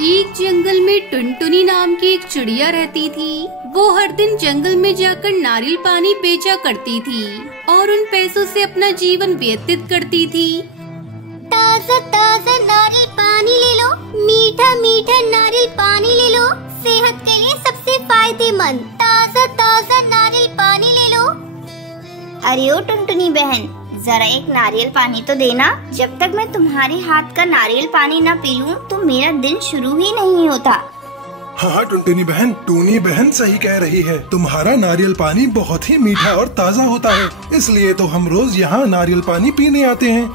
एक जंगल में टुनटुनी नाम की एक चिड़िया रहती थी। वो हर दिन जंगल में जाकर नारियल पानी बेचा करती थी और उन पैसों से अपना जीवन व्यतीत करती थी। ताजा ताजा नारियल पानी ले लो, मीठा मीठा नारियल पानी ले लो, सेहत के लिए सबसे फायदेमंद ताजा ताजा नारियल पानी ले लो। अरे ओ टुनटुनी बहन, जरा एक नारियल पानी तो देना। जब तक मैं तुम्हारे हाथ का नारियल पानी न पी लूं तो मेरा दिन शुरू ही नहीं होता। हाँ टुनटुनी बहन, टूनी बहन सही कह रही है। तुम्हारा नारियल पानी बहुत ही मीठा और ताज़ा होता है, इसलिए तो हम रोज यहाँ नारियल पानी पीने आते हैं।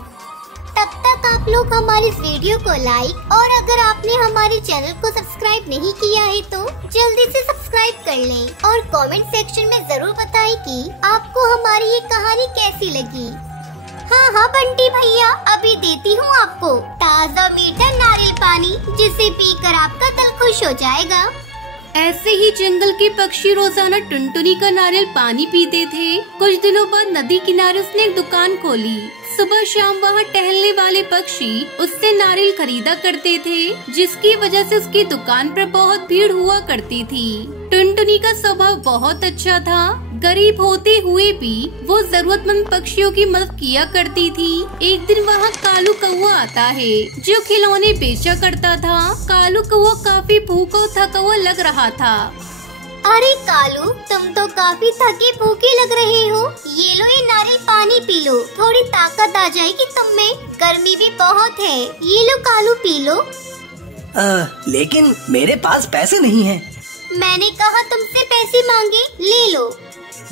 तब तक आप लोग हमारे इस वीडियो को लाइक और अगर आपने हमारे चैनल को सब्सक्राइब नहीं किया है तो जल्दी से सब्सक्राइब कर लें और कमेंट सेक्शन में जरूर बताएं कि आपको हमारी ये कहानी कैसी लगी। हाँ बंटी भैया, अभी देती हूँ आपको ताज़ा मीठा नारियल पानी, जिसे पीकर आपका दिल खुश हो जाएगा। ऐसे ही जंगल के पक्षी रोजाना टुनटुनी का नारियल पानी पीते थे। कुछ दिनों बाद नदी किनारे उसने एक दुकान खोली। सुबह शाम वहाँ टहलने वाले पक्षी उससे नारियल खरीदा करते थे, जिसकी वजह से उसकी दुकान पर बहुत भीड़ हुआ करती थी। टुनटुनी का स्वभाव बहुत अच्छा था। गरीब होते हुए भी वो जरूरतमंद पक्षियों की मदद किया करती थी। एक दिन वहाँ कालू कौवा आता है, जो खिलौने बेचा करता था। कालू कौवा काफी भूखा और थका हुआ लग रहा था। अरे कालू, तुम तो काफी थके भूखे लग रहे हो। ये लो, ये नारियल पानी पी लो, थोड़ी ताकत आ जाएगी तुम में। गर्मी भी बहुत है। ये लो कालू, पी लो। लेकिन मेरे पास पैसे नहीं हैं। मैंने कहा तुमसे पैसे मांगे, ले लो।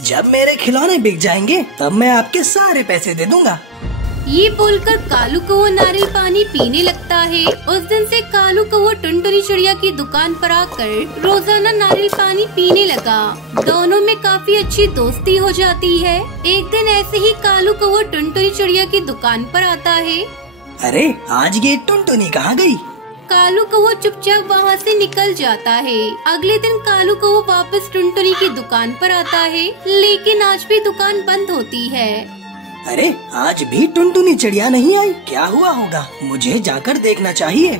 जब मेरे खिलौने बिक जाएंगे तब मैं आपके सारे पैसे दे दूंगा। ये बोलकर कालू कौवा नारियल पानी पीने लगता है। उस दिन से कालू कौवा टुनटुनी चिड़िया की दुकान पर आकर रोजाना नारियल पानी पीने लगा। दोनों में काफी अच्छी दोस्ती हो जाती है। एक दिन ऐसे ही कालू कौवा टुनटुनी चिड़िया की दुकान पर आता है। अरे आज ये टुनटुनी कहाँ गई? कालू कौवा चुपचाप वहाँ से निकल जाता है। अगले दिन कालू कौवा वापस टुनटुनी की दुकान पर आता है, लेकिन आज भी दुकान बंद होती है। अरे आज भी टुनटुनी चिड़िया नहीं आई, क्या हुआ होगा? मुझे जाकर देखना चाहिए।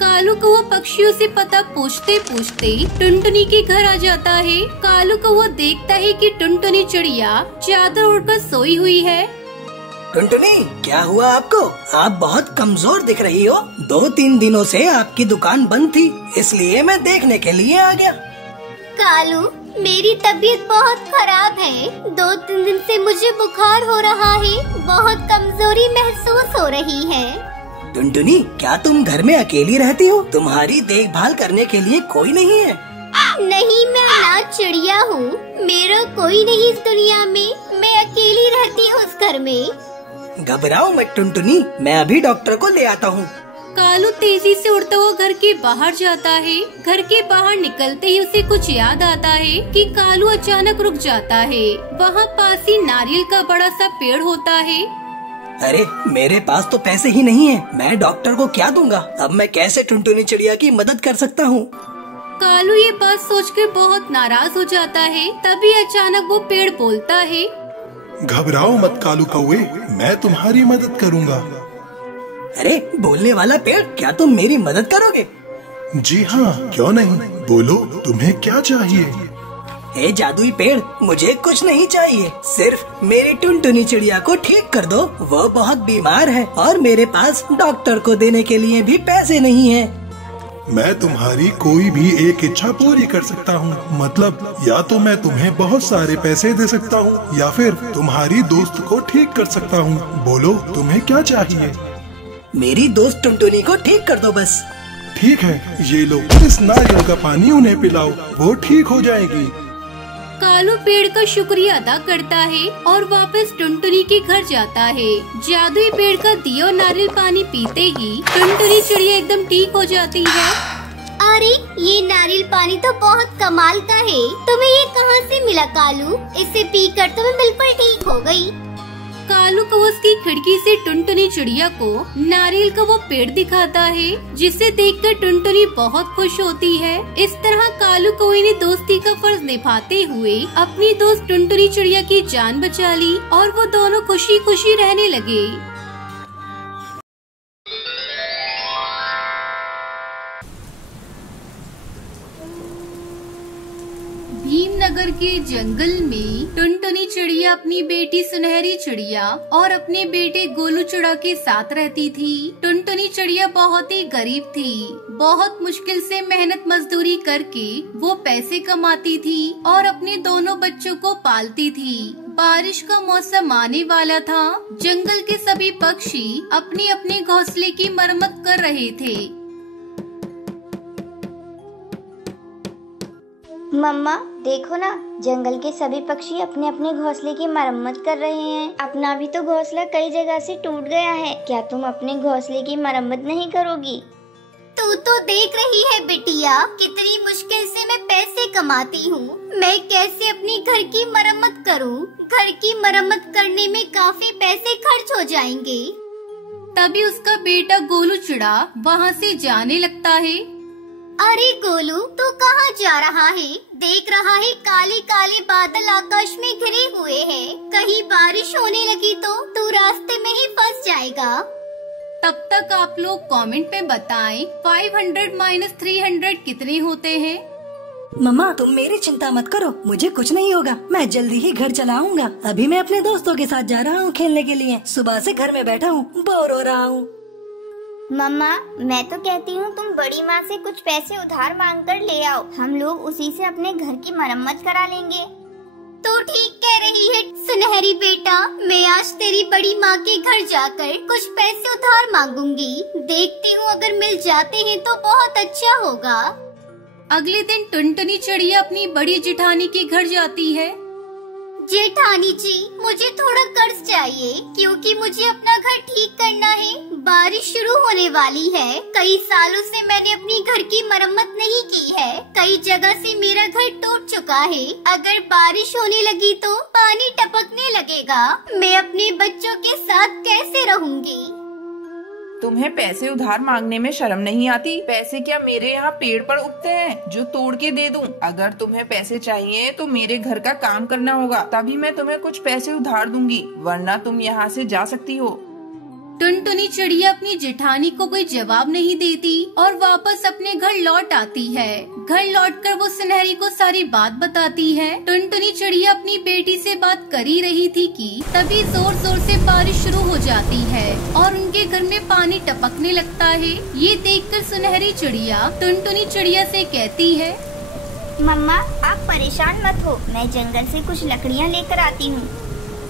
कालू कौवा पक्षियों से पता पूछते पूछते टुनटुनी के घर आ जाता है। कालू कौवा देखता है कि टुनटुनी चिड़िया चादर ओढ़कर सोई हुई है। टुनटुनी, क्या हुआ आपको? आप बहुत कमजोर दिख रही हो। 2-3 दिनों से आपकी दुकान बंद थी, इसलिए मैं देखने के लिए आ गया। कालू, मेरी तबीयत बहुत खराब है। 2-3 दिन से मुझे बुखार हो रहा है, बहुत कमजोरी महसूस हो रही है। टुनटुनी, क्या तुम घर में अकेली रहती हो? तुम्हारी देखभाल करने के लिए कोई नहीं है? नहीं, मैं अनाथ चिड़िया हूँ। मेरा कोई नहीं इस दुनिया में। मैं अकेली रहती हूँ इस घर में। घबराओ मत टुनटुनी, मैं अभी डॉक्टर को ले आता हूँ। कालू तेजी से उड़ता हुआ घर के बाहर जाता है। घर के बाहर निकलते ही उसे कुछ याद आता है कि कालू अचानक रुक जाता है। वहाँ पास ही नारियल का बड़ा सा पेड़ होता है। अरे मेरे पास तो पैसे ही नहीं है, मैं डॉक्टर को क्या दूंगा? अब मैं कैसे टुनटुनी चिड़िया की मदद कर सकता हूँ? कालू ये बात सोचकर बहुत नाराज हो जाता है। तभी अचानक वो पेड़ बोलता है, घबराओ मत कालू कौवे, मैं तुम्हारी मदद करूँगा। अरे बोलने वाला पेड़, क्या तुम मेरी मदद करोगे? जी हाँ, क्यों नहीं, बोलो तुम्हें क्या चाहिए? हे जादुई पेड़, मुझे कुछ नहीं चाहिए, सिर्फ मेरी टुनटुनी चिड़िया को ठीक कर दो। वो बहुत बीमार है और मेरे पास डॉक्टर को देने के लिए भी पैसे नहीं है। मैं तुम्हारी कोई भी एक इच्छा पूरी कर सकता हूँ। मतलब या तो मैं तुम्हें बहुत सारे पैसे दे सकता हूँ या फिर तुम्हारी दोस्त को ठीक कर सकता हूँ। बोलो तुम्हें क्या चाहिए? मेरी दोस्त टुनटुनी को ठीक कर दो बस। ठीक है, ये लो, इस नारियल का पानी उन्हें पिलाओ, वो ठीक हो जाएगी। कालू पेड़ का शुक्रिया अदा करता है और वापस टुनटुनी के घर जाता है। जादुई पेड़ का दिया और नारियल पानी पीते ही टुनटुनी चिड़िया एकदम ठीक हो जाती है। अरे ये नारियल पानी तो बहुत कमाल का है। तुम्हें ये कहाँ से मिला कालू? इसे पीकर तो मैं बिल्कुल ठीक हो गई। कालू कौवा उसकी खिड़की से टुनटुनी चिड़िया को नारियल का वो पेड़ दिखाता है, जिसे देखकर टुनटुनी बहुत खुश होती है। इस तरह कालू कौवे ने दोस्ती का फर्ज निभाते हुए अपनी दोस्त टुनटुनी चिड़िया की जान बचा ली और वो दोनों खुशी खुशी रहने लगे। के जंगल में टुनटुनी चिड़िया अपनी बेटी सुनहरी चिड़िया और अपने बेटे गोलू चिड़ा के साथ रहती थी। टुनटुनी चिड़िया बहुत ही गरीब थी। बहुत मुश्किल से मेहनत मजदूरी करके वो पैसे कमाती थी और अपने दोनों बच्चों को पालती थी। बारिश का मौसम आने वाला था। जंगल के सभी पक्षी अपने अपने घोंसले की मरम्मत कर रहे थे। मम्मा देखो ना, जंगल के सभी पक्षी अपने अपने घोंसले की मरम्मत कर रहे हैं। अपना भी तो घोंसला कई जगह से टूट गया है। क्या तुम अपने घोंसले की मरम्मत नहीं करोगी? तू तो देख रही है बिटिया, कितनी मुश्किल से मैं पैसे कमाती हूँ। मैं कैसे अपनी घर की मरम्मत करूँ? घर की मरम्मत करने में काफी पैसे खर्च हो जाएंगे। तभी उसका बेटा गोलू चिड़ा वहाँ से जाने लगता है। अरे गोलू, तू कहाँ जा रहा है? देख रहा है काले काले बादल आकाश में घिरे हुए हैं। कहीं बारिश होने लगी तो तू रास्ते में ही फंस जाएगा। तब तक आप लोग कमेंट में बताएं 500 - 300 कितने होते हैं। मम्मा तुम मेरी चिंता मत करो, मुझे कुछ नहीं होगा। मैं जल्दी ही घर चला आऊंगा। अभी मैं अपने दोस्तों के साथ जा रहा हूँ खेलने के लिए। सुबह से घर में बैठा हूँ, बोर हो रहा हूँ। मम्मा मैं तो कहती हूँ तुम बड़ी माँ से कुछ पैसे उधार मांग कर ले आओ। हम लोग उसी से अपने घर की मरम्मत करा लेंगे। तू ठीक कह रही है सुनहरी बेटा। मैं आज तेरी बड़ी माँ के घर जाकर कुछ पैसे उधार मांगूंगी। देखती हूँ अगर मिल जाते हैं तो बहुत अच्छा होगा। अगले दिन टुनटुनी चिड़िया अपनी बड़ी जेठानी के घर जाती है। जेठानी जी, मुझे थोड़ा कर्ज चाहिए क्योंकि मुझे अपना घर ठीक करना है। बारिश शुरू होने वाली है। कई सालों से मैंने अपनी घर की मरम्मत नहीं की है। कई जगह से मेरा घर टूट चुका है। अगर बारिश होने लगी तो पानी टपकने लगेगा। मैं अपने बच्चों के साथ कैसे रहूंगी? तुम्हें पैसे उधार मांगने में शर्म नहीं आती? पैसे क्या मेरे यहाँ पेड़ पर उगते हैं जो तोड़ के दे दूं? अगर तुम्हें पैसे चाहिए तो मेरे घर का काम करना होगा, तभी मैं तुम्हें कुछ पैसे उधार दूंगी, वरना तुम यहाँ से जा सकती हो। टुनटुनी चिड़िया अपनी जेठानी को कोई जवाब नहीं देती और वापस अपने घर लौट आती है। घर लौटकर वो सुनहरी को सारी बात बताती है। टुनटुनी चिड़िया अपनी बेटी से बात कर ही रही थी कि तभी जोर जोर से बारिश शुरू हो जाती है और उनके घर में पानी टपकने लगता है। ये देखकर सुनहरी चिड़िया टुनटुनी चिड़िया से कहती है, मम्मा आप परेशान मत हो, मैं जंगल से कुछ लकड़ियाँ लेकर आती हूँ।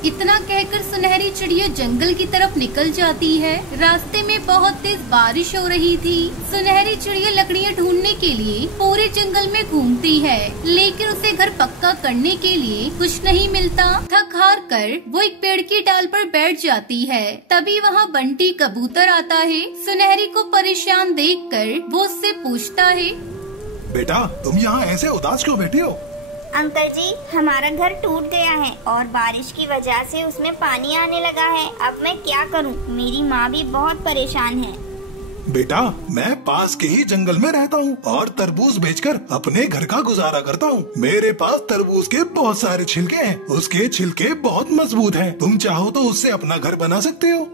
इतना कहकर सुनहरी चिड़िया जंगल की तरफ निकल जाती है। रास्ते में बहुत तेज बारिश हो रही थी। सुनहरी चिड़िया लकड़ियाँ ढूंढने के लिए पूरे जंगल में घूमती है, लेकिन उसे घर पक्का करने के लिए कुछ नहीं मिलता। थक हार कर वो एक पेड़ की डाल पर बैठ जाती है। तभी वहाँ बंटी कबूतर आता है। सुनहरी को परेशान देखकर वो उससे पूछता है, बेटा तुम यहाँ ऐसे उदास क्यों बैठी हो? अंकल जी, हमारा घर टूट गया है और बारिश की वजह से उसमें पानी आने लगा है। अब मैं क्या करूं? मेरी माँ भी बहुत परेशान है। बेटा मैं पास के ही जंगल में रहता हूँ और तरबूज बेचकर अपने घर का गुजारा करता हूँ। मेरे पास तरबूज के बहुत सारे छिलके हैं। उसके छिलके बहुत मजबूत हैं। तुम चाहो तो उससे अपना घर बना सकते हो।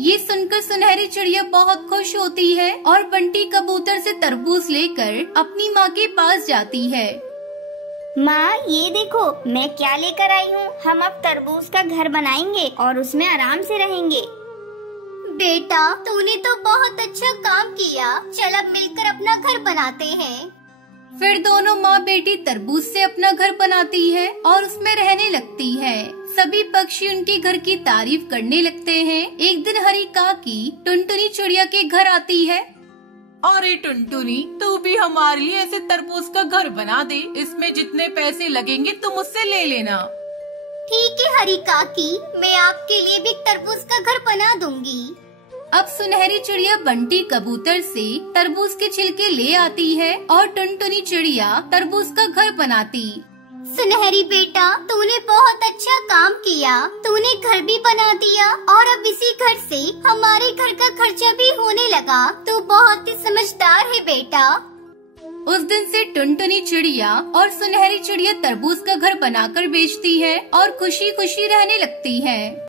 ये सुनकर सुनहरी चिड़िया बहुत खुश होती है और बंटी कबूतर से तरबूज लेकर अपनी माँ के पास जाती है। माँ ये देखो मैं क्या लेकर आई हूँ। हम अब तरबूज का घर बनाएंगे और उसमें आराम से रहेंगे। बेटा तूने तो बहुत अच्छा काम किया। चल अब मिलकर अपना घर बनाते हैं। फिर दोनों माँ बेटी तरबूज से अपना घर बनाती है और उसमें रहने लगती है। सभी पक्षी उनके घर की तारीफ करने लगते हैं। एक दिन हरी काकी टुनटुनी चिड़िया के घर आती है। अरे टुनटुनी, तू भी हमारे लिए ऐसे तरबूज का घर बना दे। इसमें जितने पैसे लगेंगे तुम उससे ले लेना। ठीक है हरी काकी, मैं आपके लिए भी तरबूज का घर बना दूंगी। अब सुनहरी चिड़िया बंटी कबूतर से तरबूज के छिलके ले आती है और टुनटुनी चिड़िया तरबूज का घर बनाती। सुनहरी बेटा तूने बहुत अच्छा काम किया। तूने घर भी बना दिया और अब इसी घर से हमारे घर का खर्चा भी होने लगा। तू बहुत ही समझदार है बेटा। उस दिन से टुनटुनी चिड़िया और सुनहरी चिड़िया तरबूज का घर बनाकर बेचती है और खुशी खुशी रहने लगती है।